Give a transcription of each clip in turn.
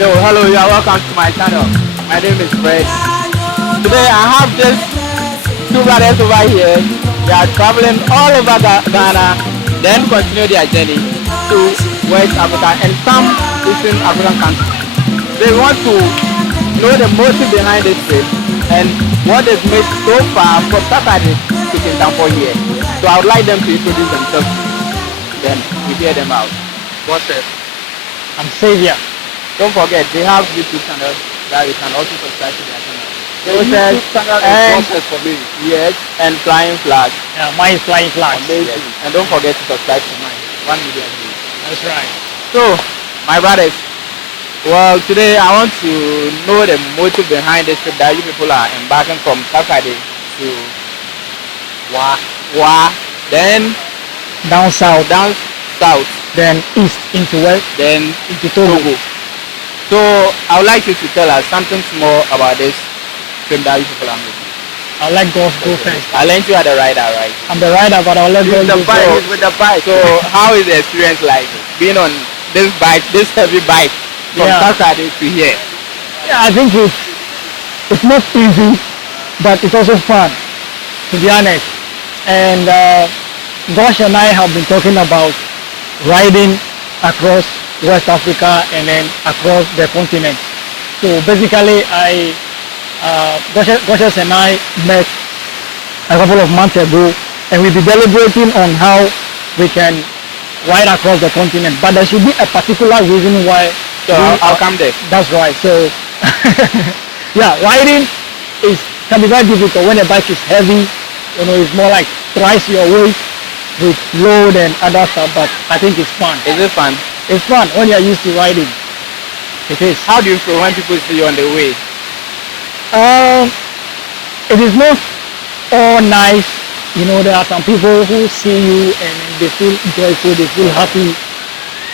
Yo, hello, you are welcome to my channel. My name is Fred. Today I have this two brothers over here. They are traveling all over Ghana, then continue their journey to West Africa and some Eastern African countries. They want to know the motive behind this trip and what they've made so far from Takoradi to Kintampo here. So I would like them to introduce themselves. Then we hear them out. What's it? I'm Savior. Don't forget, they have YouTube channel that you can also subscribe to their channel. The YouTube channel is process for me. Yes, and Flying Flag. Yeah, mine is Flying Flag. Amazing. Yes. And don't forget to subscribe to mine. 1 million views. That's right. So, my brothers, well, today I want to know the motive behind this trip that you people are embarking from Takoradi to Wa, then down south, then east into west, then into Togo. So I would like you to tell us something more about this trip that you people are making. I'll let God go first. I learned you are the rider, right? I'm the rider, but I'll let God go first. With the bike. So how is the experience like being on this bike, this heavy bike from Takoradi to here? Yeah, I think it's not easy, but it's also fun, to be honest. And Gosh and I have been talking about riding across West Africa and then across the continent. So basically, Gosh and I met a couple of months ago, and we've been deliberating on how we can ride across the continent. But there should be a particular reason why. So I'll come there. That's right. So yeah, riding can be very difficult when the bike is heavy. You know, it's more like thrice your weight with load and other stuff. But I think it's fun. Is it fun? It's fun when you're used to riding. It is. How do you feel when people see you on the way? It is not all nice. You know, there are some people who see you and they feel joyful, they feel happy.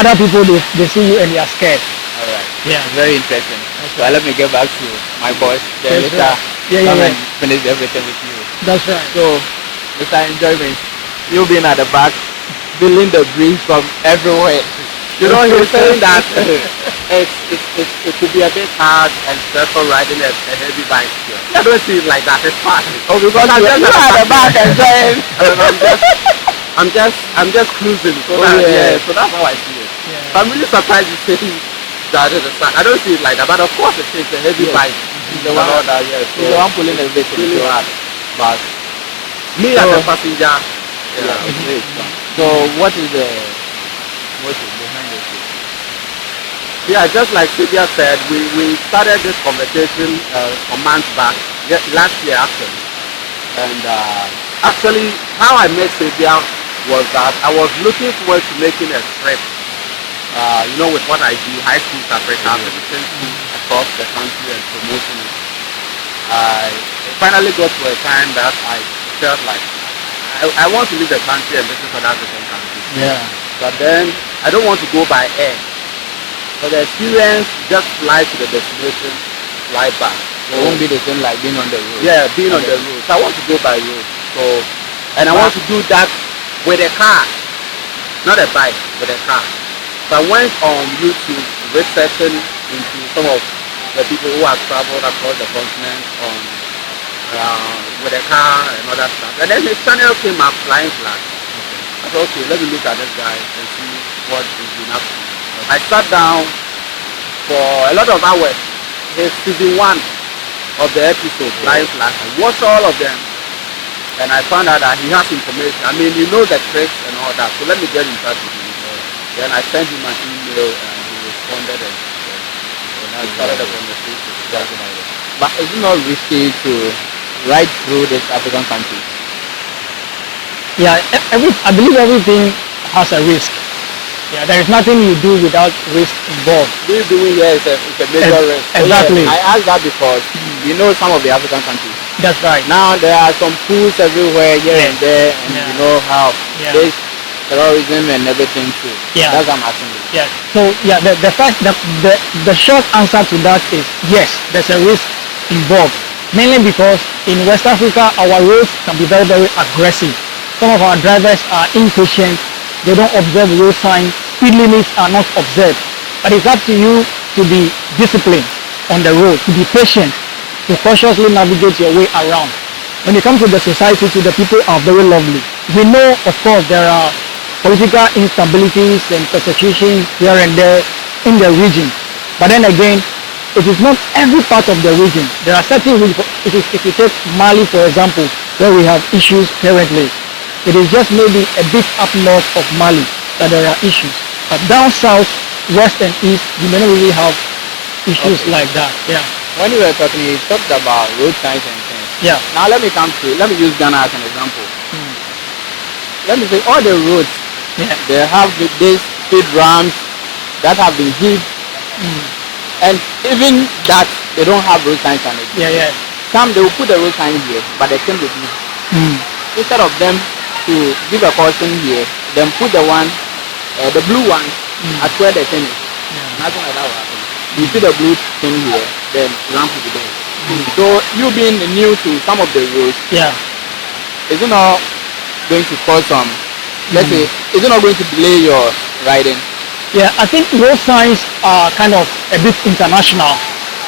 Other people, they see you and they are scared. All right. Yeah. Very interesting. So let me get back to my boss. Yes, Later, come and finish everything with you. That's right. So, Mr. Enjoyment, you being at the back, feeling the breeze from everywhere. You know, he was saying that it could be a bit hard and stressful riding a heavy bike. I don't see it like that. It's fun. Oh, because you are at the back enjoying. I'm just cruising. So so that's how I see it. Yeah. So I'm really surprised you say that at the start. I don't see it like that, but of course it's a heavy bike. He's the one that he's the one pulling everything. Really hard. But me as a passenger, it's great. So what is the motive behind it? Yeah, just like Sylvia said, we started this conversation some months back, last year actually. And actually, how I met Sylvia was that I was looking forward to making a trip. You know, with what I do, high school Africa, visiting schools across the country and promoting it. I finally got to a time that I felt like I want to leave the country and visit other African countries. Yeah. But then I don't want to go by air. For the experience, just fly to the destination, fly back. So it won't be the same like being on the road. Yeah, being on the road. So I want to go by road. So, and I want to do that with a car, not a bike, with a car. So I went on YouTube researching into some of the people who have traveled across the continent on with a car and all that stuff. And then his channel came up, Flying Flag. I thought, okay, let me look at this guy and see what he's been up to. I sat down for a lot of hours. His season 1 of the episode, Flying Flag. I watched all of them and I found out that he has information. I mean, he knows the tricks and all that. So let me get in touch with him. Then I sent him an email and he responded and I started a conversation. But is it not risky to ride through this African country? Yeah, I believe everything has a risk. Yeah, there is nothing you do without risk involved. This doing here is a major risk. Exactly. I asked that because you know some of the African countries. That's right. Now there are some pools everywhere here and there, and you know how there's terrorism and everything too. Yeah. That's what I'm asking you. Yeah. So yeah, the short answer to that is yes, there's a risk involved. Mainly because in West Africa our roads can be very, very aggressive. Some of our drivers are impatient. They don't observe road signs. Speed limits are not observed. But it's up to you to to be disciplined on the road, to be patient, to cautiously navigate your way around. When it comes to the society, the people are very lovely. We know, of course, there are political instabilities and persecution here and there in the region. But then again, it is not every part of the region. There are certain regions, if you take Mali, for example, where we have issues currently, it is just maybe a bit up north of Mali that there are issues. But down south, west and east, you may not really have issues like that. Yeah. When you were talking, you talked about road signs and things. Yeah. Now let me use Ghana as an example. Let me say all the roads, they have these speed ramps that have been hit. And even that, they don't have road signs on it. Yeah. Some, they will put the road sign here, but they can't be blue. Instead of them to give a caution here, then put the one, the blue one, at where the thing is. Nothing like that will happen. You see the blue thing here, then ramp will be there. So you being new to some of the roads, is it not going to cause some, let's say, is it not going to delay your riding? Yeah, I think road signs are kind of a bit international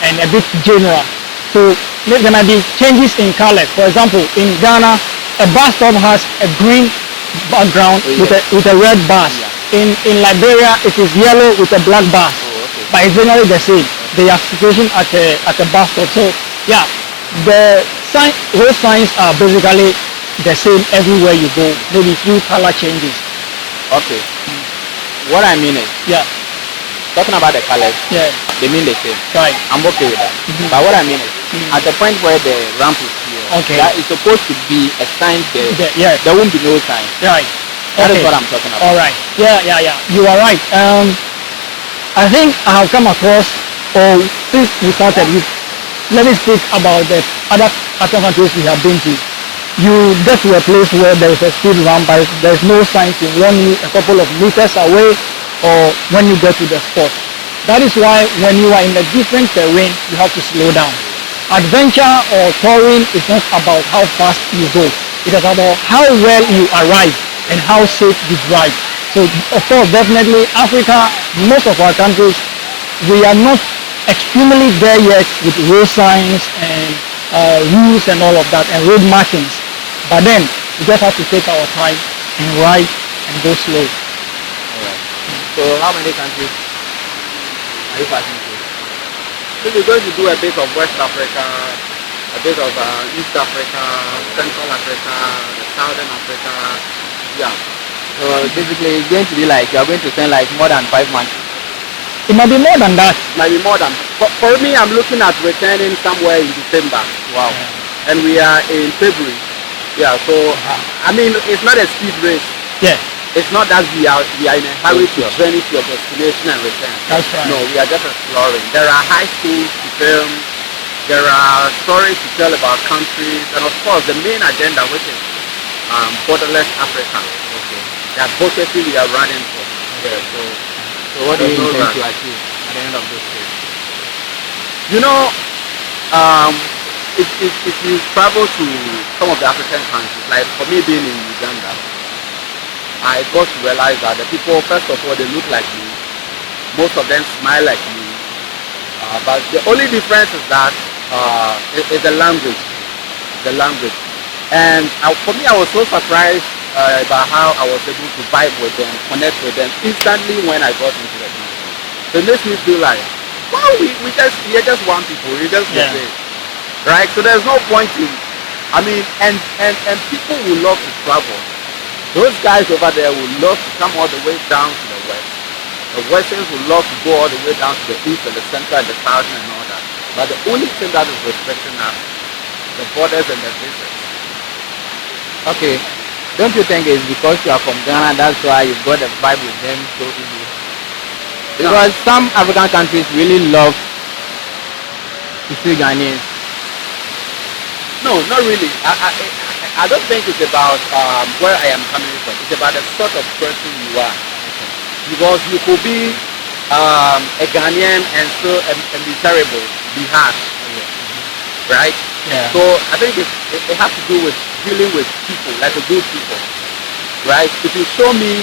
and a bit general. So there might be changes in colors. For example, in Ghana, a bus stop has a green background with a red bus. In Liberia, it is yellow with a black bus. But it's generally the same. They are situation at a bus stop. So yeah, the road signs are basically the same everywhere you go. Maybe few color changes. Okay. What I mean is, talking about the colors, they mean the same. Right. I'm okay with that. But what I mean is, at the point where the ramp is here, that is supposed to be a sign there. There won't be no sign. Right. That is what I'm talking about. All right. Yeah. You are right. I think I have come across, or since we started, let me speak about the other countries we have been to. You get to a place where there is a speed ramp, but there is no sign to warn you a couple of meters away or when you get to the spot. That is why when you are in a different terrain, you have to slow down. Adventure or touring is not about how fast you go. It is about how well you arrive and how safe you drive. So of course, definitely Africa, most of our countries, we are not extremely there yet with road signs and rules and all of that and road markings. But then we just have to take our time and ride and go slow. Alright. So how many countries are you passing through? So we're going to do a bit of West Africa, a bit of East Africa, Central Africa, Southern Africa. Yeah. So basically it's going to be like you are going to spend like more than 5 months. It might be more than that. Maybe more than. For me, I'm looking at returning somewhere in December. Wow. And we are in February. Yeah, so I mean, it's not a speed race. Yeah. It's not that we are in a hurry to journey to your destination and return. That's right. No, we are just exploring. There are high schools to film. There are stories to tell about countries, and of course, the main agenda, which is borderless Africa. Okay. That advocacy we are running for. Yeah, so what do you intend to achieve at the end of this trip? You know, if you travel to some of the African countries, like for me being in Uganda, I got to realize that the people, first of all, they look like me. Most of them smile like me. But the only difference is that is the language. The language. And for me, I was so surprised about how I was able to vibe with them, connect with them instantly when I got into the country. So it makes me feel like, wow, we're just one people. We're just the same. Right? So there's no point in, I mean, and people will love to travel. Those guys over there will love to come all the way down to the west. The Westerns will love to go all the way down to the east and the center and the south and all that. But the only thing that is restricting us, the borders and the visas. Okay. Don't you think it's because you are from Ghana, that's why you've got a vibe with them so easy? Because some African countries really love to see Ghanaians. No, not really. I don't think it's about where I am coming from. It's about the sort of person you are. Because you could be a Ghanaian and still a miserable, be harsh. Right? Yeah. So I think it has to do with dealing with people, like a good people. Right? If you show me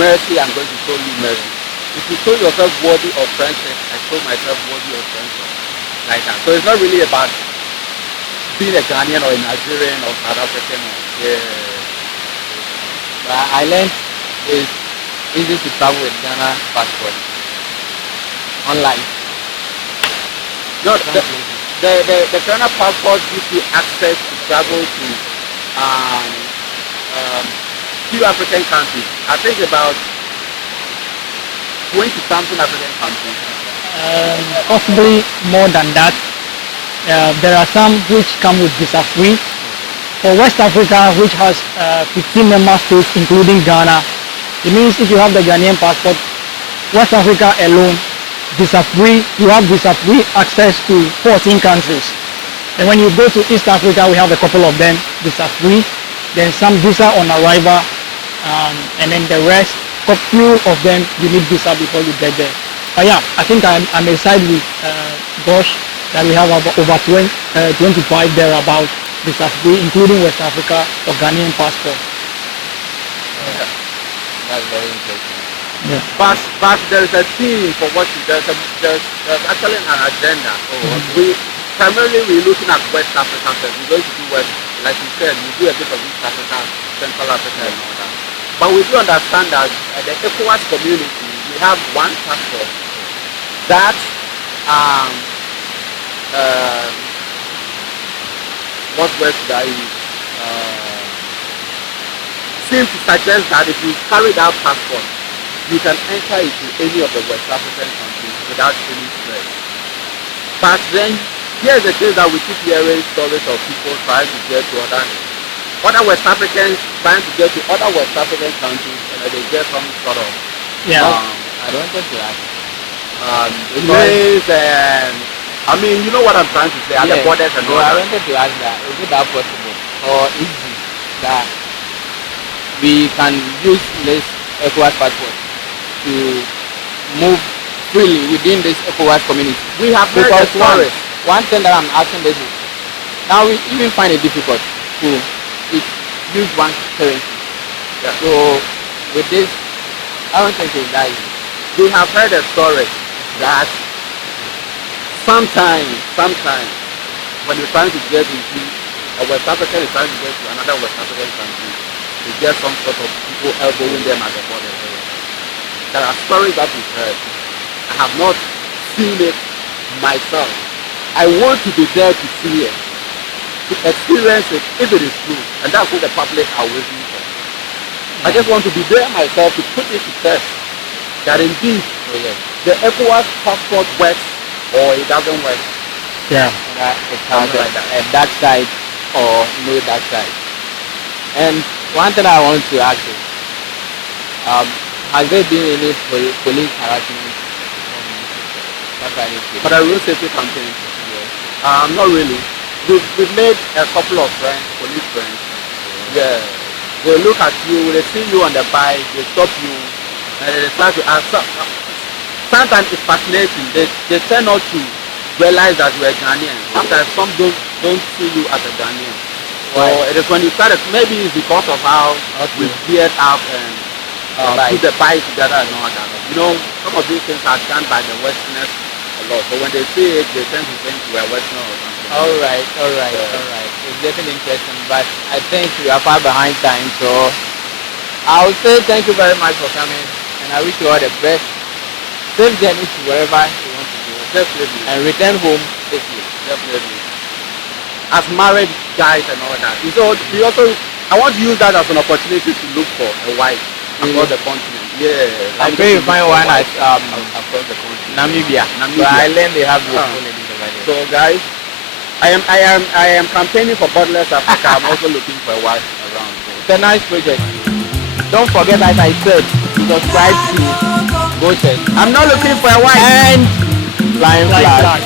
mercy, I'm going to show you mercy. if you show yourself worthy of friendship, I show myself worthy of friendship. Like that. So it's not really about being a Ghanaian or a Nigerian or South African. But I learned it's easy to travel with Ghana passport. Online. No, the Ghana passport gives you access to travel to few African countries. I think about 20 something African countries. Possibly more than that. There are some which come with visa free. For West Africa, which has 15 member states including Ghana, it means if you have the Ghanaian passport, West Africa alone, visa free, you have visa free access to 14 countries. And when you go to East Africa, we have a couple of them visa free. Then some visa on arrival, and then the rest, a few of them you need visa before you get there. But yeah, I think I'm excited with Gosh that we have over 25 thereabout visa free, including West Africa or Ghanaian passport. That's very interesting. Yeah. But there is a theme for what you there's actually an agenda. Primarily we're looking at West Africa first. We're going to do West, like you said, we do a bit of East Africa, Central Africa and all that. But we do understand that the ECOWAS community, we have one passport that what word should I use? Seems to suggest that if you carry that passport, you can enter into any of the West African countries without any stress. But then, here's the thing that we keep hearing stories of people trying to get to other West Africans trying to get to other West African countries, and they get some sort of I don't think so. delays and I mean, you know what I'm trying to say, at the borders and all I that. wanted to ask that, is it that possible or easy that we can use this ECOWAS passport to move freely within this ECOWAS community? We have heard the stories. One thing that I'm asking this is, now we even find it difficult to use one currency. Yeah. So with this, I don't think it's that easy. We have heard a story that sometimes when you're trying to get into a West African is trying to get to another West African country, you get some sort of people elbowing them at the border. There are stories that we've heard. I have not seen it myself. I want to be there to see it, to experience it if it is true, and that's what the public are waiting for. I just want to be there myself to put it to test that indeed the ECOWAS passport works or it doesn't work. Yeah. It has that side or no that side. And one thing I want to ask is, has there been any police harassment for the road safety campaign? Not really. We've made a couple of friends, police friends. Yeah. They look at you, they see you on the bike, they stop you, and they start to ask. Sometimes it's fascinating. They tend not to realize that we're Ghanaian. Sometimes some don't see you as a Ghanaian. So it is when you started, maybe it's because of how we geared up and put the bike together and all that. You know, some of these things are done by the Westerners a lot. So when they see it, they tend to think we're Western or something. All right. It's getting interesting, but I think we are far behind time. So I would say thank you very much for coming, and I wish you all the best. Safe journey to wherever you want to go. Definitely. And return home safely. Definitely. As married guys and all that. So we also, I want to use that as an opportunity to look for a wife across the continent. Yeah. I'm sure you find one at across the continent. Namibia. So I learned they have those ladies over there. So guys, I am campaigning for borderless Africa. I'm also looking for a wife around. It's a nice project. Don't forget, as I said, to subscribe to Goshen. I'm not looking for a wife. And Flying Flag.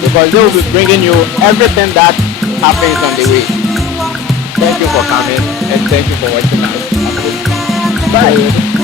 Because they will be bringing you everything that happens on the way. Thank you for coming and thank you for watching us. Bye.